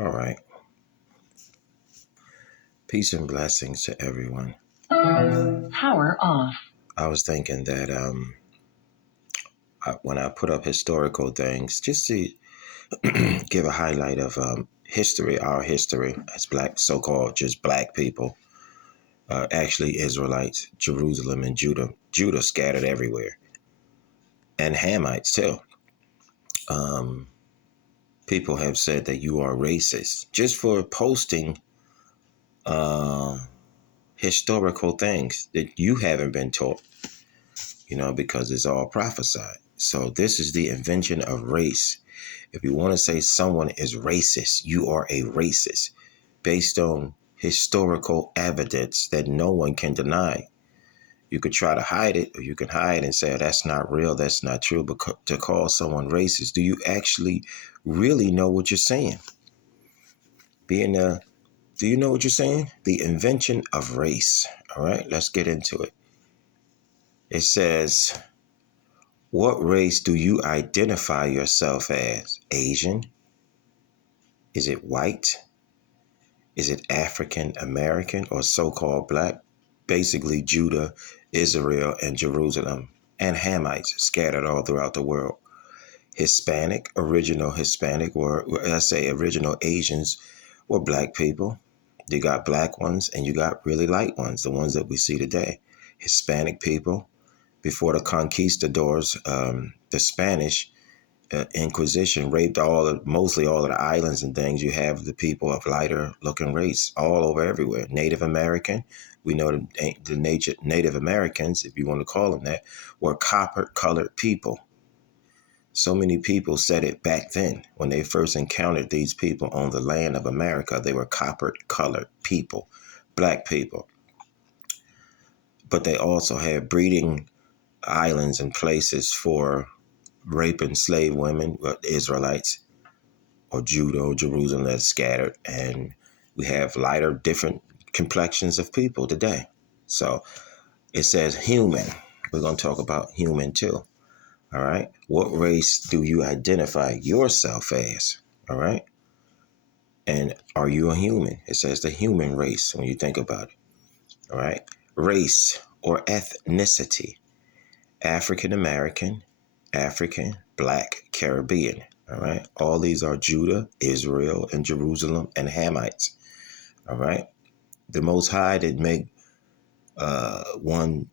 All right. Peace and blessings to everyone. Power off. I was thinking that when I put up historical things, just to give a highlight of history, our history as black, so-called just black people, actually Israelites, Jerusalem and Judah scattered everywhere, and Hamites too. Um, People have said that you are racist just for posting uh, historical things that you haven't been taught, because it's all prophesied. So this is the invention of race. If you want to say someone is racist, you are a racist based on historical evidence that no one can deny. You could try to hide it, or you can hide and say, oh, that's not real, that's not true. But to call someone racist, do you actually really know what you're saying? Do you know what you're saying? The invention of race. All right, let's get into it. It says, what race do you identify yourself as? Asian? Is it white? Is it African American or so-called black? Basically, Judah, Israel, and Jerusalem, and Hamites scattered all throughout the world. Hispanic, original Hispanic, or let's say original Asians were black people. You got black ones and you got really light ones, the ones that we see today. Hispanic people, before the conquistadors, the Spanish Inquisition raped mostly all of the islands and things. You have the people of lighter looking race all over everywhere. Native American, we know the Native Americans, if you want to call them that, were copper colored people. So many people said it back then when they first encountered these people on the land of America. They were copper colored people, black people. But they also had breeding islands and places for raping slave women, Israelites, or Judah or Jerusalem that's scattered. And we have lighter, different complexions of people today. So it says human. We're going to talk about human too. All right. What race do you identify yourself as? All right. And are you a human? It says the human race when you think about it. All right. Race or ethnicity: African American, African, Black, Caribbean. All right. All these are Judah, Israel, and Jerusalem and Hamites. All right. The Most High did make one.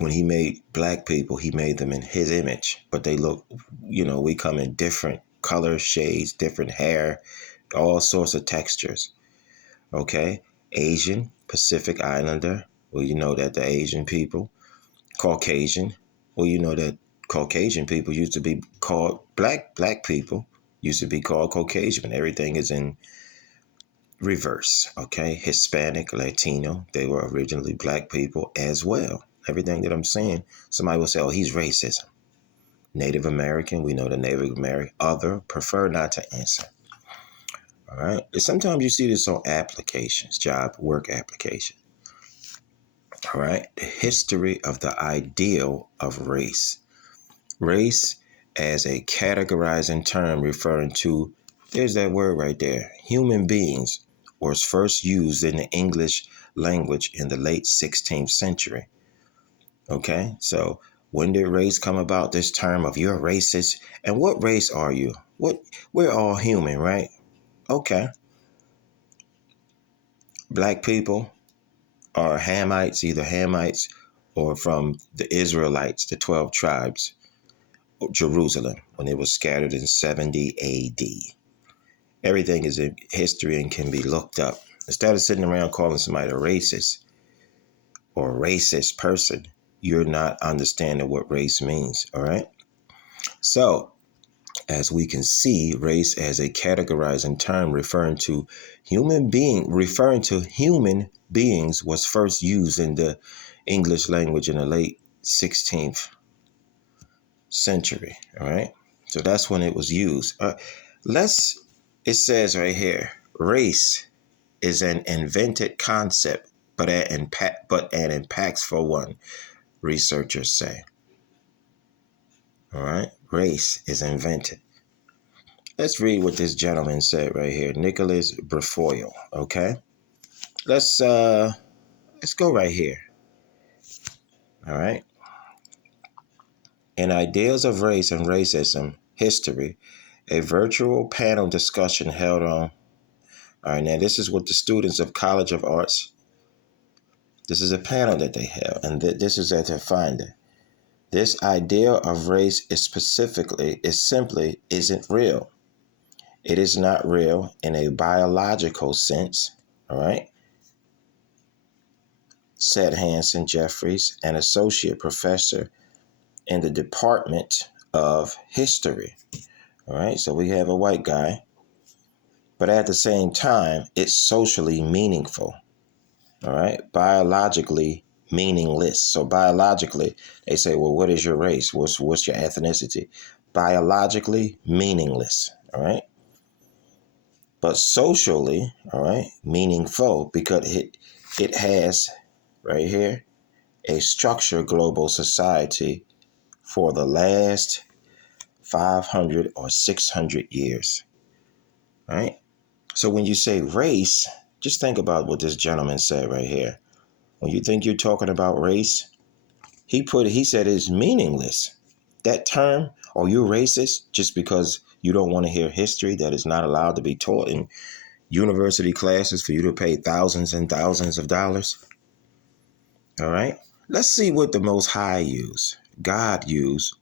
When he made black people, he made them in his image, but they look, we come in different color shades, different hair, all sorts of textures. Okay. Asian, Pacific Islander. Well, you know that the Asian people. Caucasian. Well, you know that Caucasian people used to be called black people used to be called Caucasian. Everything is in reverse. Okay. Hispanic, Latino, they were originally black people as well. Everything that I'm saying, somebody will say, oh, he's racism. Native American, we know the Native American. Other, prefer not to answer. All right. Sometimes you see this on applications, job work application. All right. The history of the ideal of race. Race as a categorizing term referring to, there's that word right there, human beings, was first used in the English language in the late 16th century. Okay, so when did race come about? This term of you're racist, and what race are you? We're all human, right? Okay, black people are Hamites, either Hamites or from the Israelites, the 12 tribes, Jerusalem, when it was scattered in 70 AD. Everything is in history and can be looked up. Instead of sitting around calling somebody a racist or a racist person, you're not understanding what race means, all right? So, as we can see, race as a categorizing term referring to human beings was first used in the English language in the late 16th century, all right? So that's when it was used. It says right here, race is an invented concept, but an impactful one, researchers say. All right, race is invented. Let's read what this gentleman said right here, Nicholas Brefoyle. Okay, let's go right here. All right. In Ideas of Race and Racism History, a virtual panel discussion held on. All right, now this is what the students of College of Arts. This is a panel that they held, and this is at their finding. This idea of race simply isn't real. It is not real in a biological sense, all right? Said Hanson Jeffries, an associate professor in the Department of History. All right, so we have a white guy, but at the same time, it's socially meaningful. All right, biologically meaningless. So biologically, they say, well, what is your race? What's your ethnicity? Biologically meaningless. All right. But socially, all right, meaningful because it has right here a structured global society for the last 500 or 600 years. All right. So when you say race, just think about what this gentleman said right here. When you think you're talking about race, he said it's meaningless. That term, or you're racist just because you don't want to hear history that is not allowed to be taught in university classes for you to pay thousands and thousands of dollars. All right. Let's see what the Most High used. God used.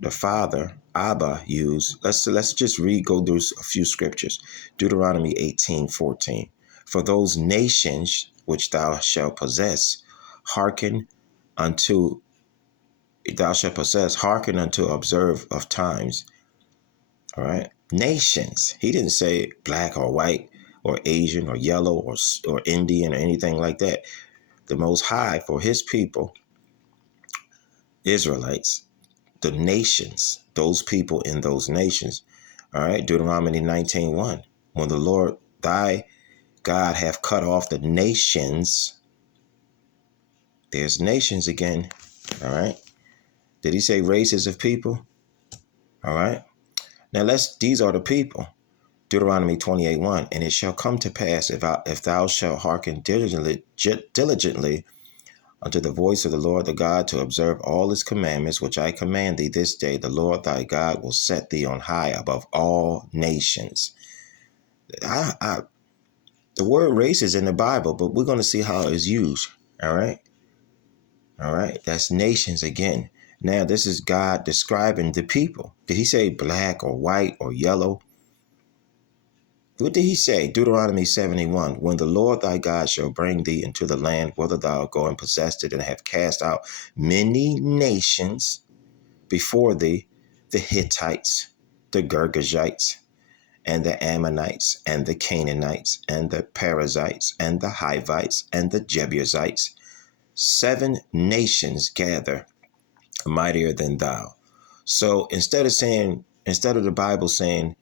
The Father, Abba, used. Let's just go through a few scriptures. Deuteronomy 18:14. For those nations which thou shalt possess, hearken unto observe of times. All right. Nations. He didn't say black or white or Asian or yellow or Indian or anything like that. The Most High for his people, Israelites, the nations, those people in those nations. All right. Deuteronomy 19:1. When the Lord thy God hath cut off the nations. There's nations again. All right. Did he say races of people? All right. Now these are the people. Deuteronomy 28:1. And it shall come to pass if thou shalt hearken diligently unto the voice of the Lord the God to observe all his commandments, which I command thee this day, the Lord thy God will set thee on high above all nations. The word race is in the Bible, but we're going to see how it's used. All right. All right. That's nations again. Now, this is God describing the people. Did he say black or white or yellow? What did he say? Deuteronomy 71. When the Lord thy God shall bring thee into the land, whither thou go and possess it, and have cast out many nations before thee, the Hittites, the Girgashites, and the Ammonites, and the Canaanites, and the Perizzites, and the Hivites, and the Jebusites, 7 nations gather mightier than thou. So instead of the Bible saying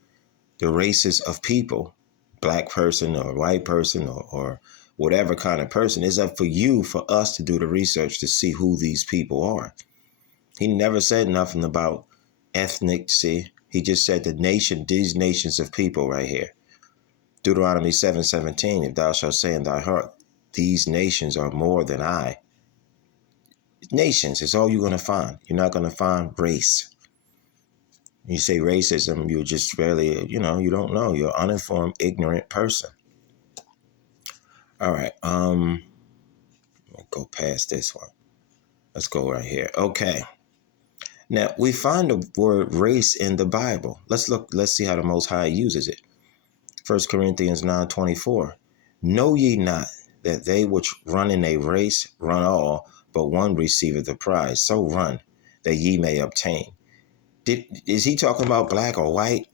the races of people, black person or white person or whatever kind of person, it's up for us to do the research to see who these people are. He never said nothing about ethnicity. He just said these nations of people right here. Deuteronomy 7:17, if thou shalt say in thy heart, these nations are more than I. Nations is all you're going to find. You're not going to find race. You say racism, you're just really, you don't know. You're an uninformed, ignorant person. All right. I'll go past this one. Let's go right here. Okay. Now, we find the word race in the Bible. Let's see how the Most High uses it. 1 Corinthians 9:24. Know ye not that they which run in a race run all, but one receiveth the prize. So run, that ye may obtain. Is he talking about black or white,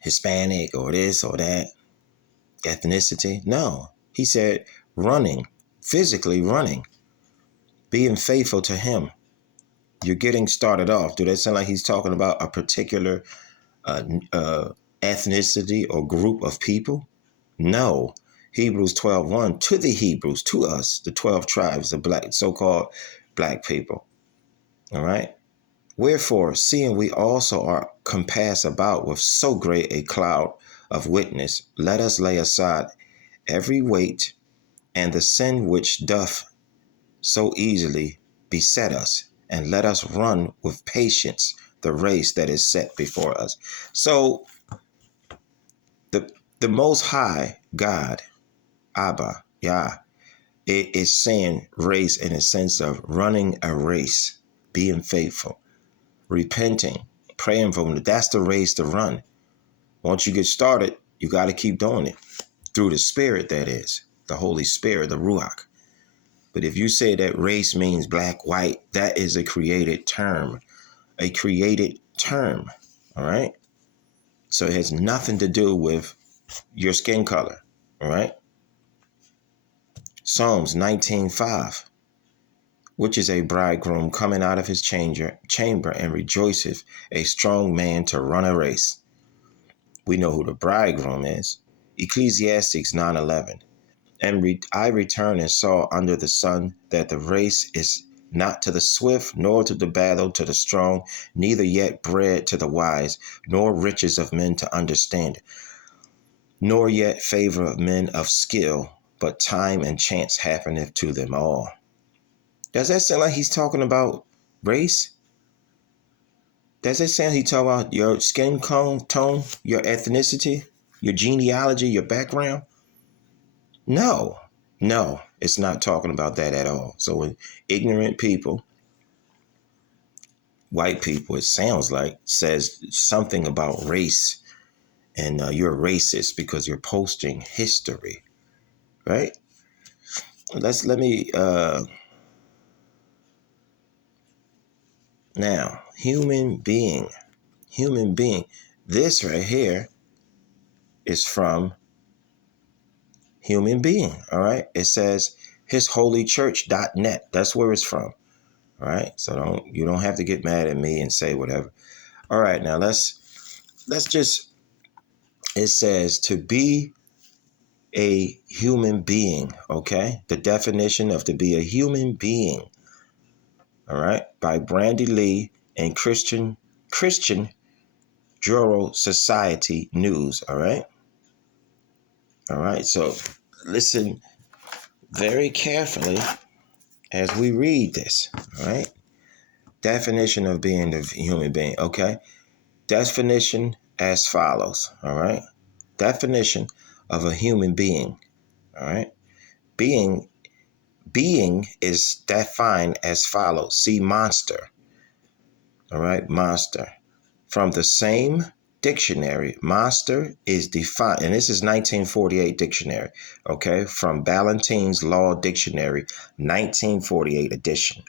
Hispanic, or this or that, ethnicity? No. He said running, physically running, being faithful to him. You're getting started off. Do that sound like he's talking about a particular ethnicity or group of people? No. Hebrews 12:1, to the Hebrews, to us, the 12 tribes of so-called black people. All right. Wherefore, seeing we also are compassed about with so great a cloud of witness, let us lay aside every weight and the sin which doth so easily beset us, and let us run with patience the race that is set before us. So the Most High God, Abba, Yah, it is saying race in a sense of running a race, being faithful, repenting, praying for them. That's the race to run. Once you get started, you got to keep doing it through the Spirit, that is, the Holy Spirit, the Ruach. But if you say that race means black, white, that is a created term, all right? So it has nothing to do with your skin color, all right? Psalms 19:5, which is a bridegroom coming out of his chamber and rejoiceth, a strong man to run a race. We know who the bridegroom is. Ecclesiastes 9:11. And I returned and saw under the sun that the race is not to the swift, nor to the battle to the strong, neither yet bread to the wise, nor riches of men to understand, nor yet favor of men of skill, but time and chance happeneth to them all. Does that sound like he's talking about race? Does it sound he talking about your skin tone, your ethnicity, your genealogy, your background? No, it's not talking about that at all. So when ignorant people, white people, it sounds like, says something about race and you're a racist because you're posting history, right? Let me now, human being. This right here is from human being, all right? It says hisholychurch.net. That's where it's from. All right. So you don't have to get mad at me and say whatever. All right, now let's just, it says to be a human being, okay? The definition of to be a human being, all right, by Brandy Lee and Christian Joro Society News, all right? All right, so listen very carefully as we read this, all right? Definition of being a human being, okay? Definition as follows, all right? Definition of a human being, all right? Being is defined as follows. See monster, all right? Monster. From the same dictionary, monster is defined, and this is 1948 dictionary, okay? From Ballantyne's Law Dictionary, 1948 edition.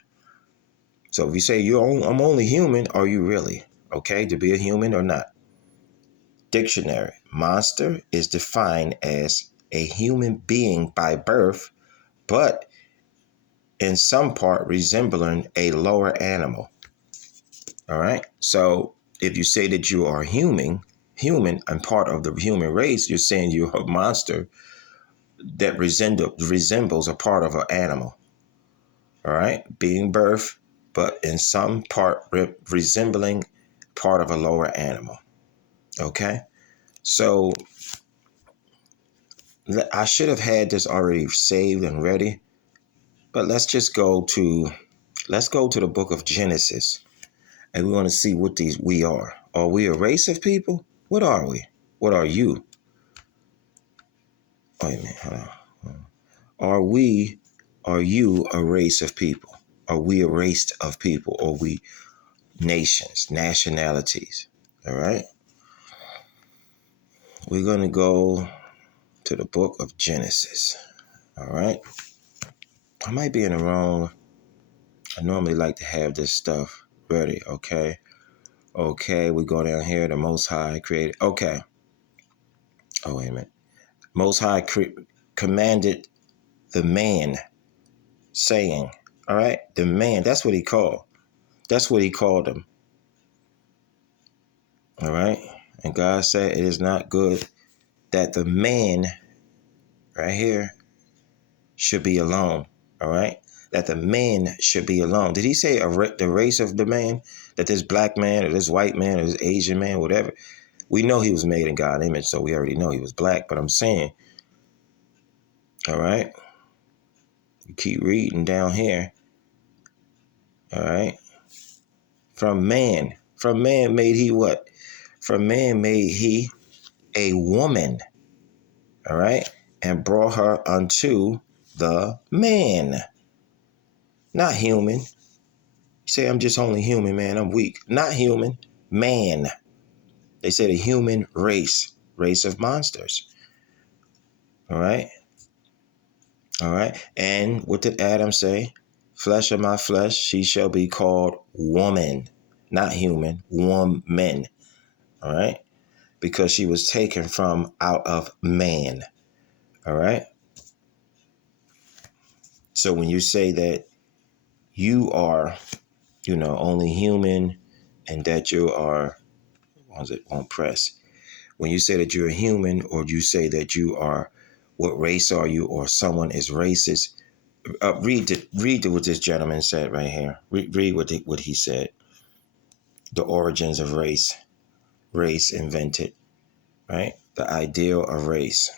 So if you say I'm only human, are you really? Okay, to be a human or not? Dictionary. Monster is defined as a human being by birth, but in some part resembling a lower animal. All right. So if you say that you are human and part of the human race, you're saying you're a monster that resembles a part of an animal. All right. Being birth, but in some part resembling part of a lower animal. Okay. So I should have had this already saved and ready, but let's go to the book of Genesis, and we want to see what we are. Are we a race of people? What are we? What are you? Wait a minute, hold on. Are you a race of people? Are we a race of people? Are we nations, nationalities? All right. We're going to go to the book of Genesis. All right. I might be in the wrong. I normally like to have this stuff ready. Okay. Okay. We go down here. The Most High created. Okay. Oh, wait a minute. Most High commanded the man, saying, all right, the man, that's what he called. That's what he called him. All right. And God said, it is not good that the man right here should be alone. All right. that the man should be alone. Did he say the race of the man? That this black man or this white man or this Asian man, whatever? We know he was made in God's image, so we already know he was black. But I'm saying, all right, you keep reading down here. All right. From man made he what? From man made he a woman. All right. And brought her unto the man. Not human. You say, I'm just only human, man. I'm weak. Not human. Man. They said a human race. Race of monsters. All right. All right. And what did Adam say? Flesh of my flesh, she shall be called woman. Not human. Woman. All right. Because she was taken from out of man. All right. So when you say that you are, only human and that you are, won't press. When you say that you're a human, or you say that you are, what race are you, or someone is racist, read what this gentleman said right here. Read what he said. The origins of race invented, right? The ideal of race.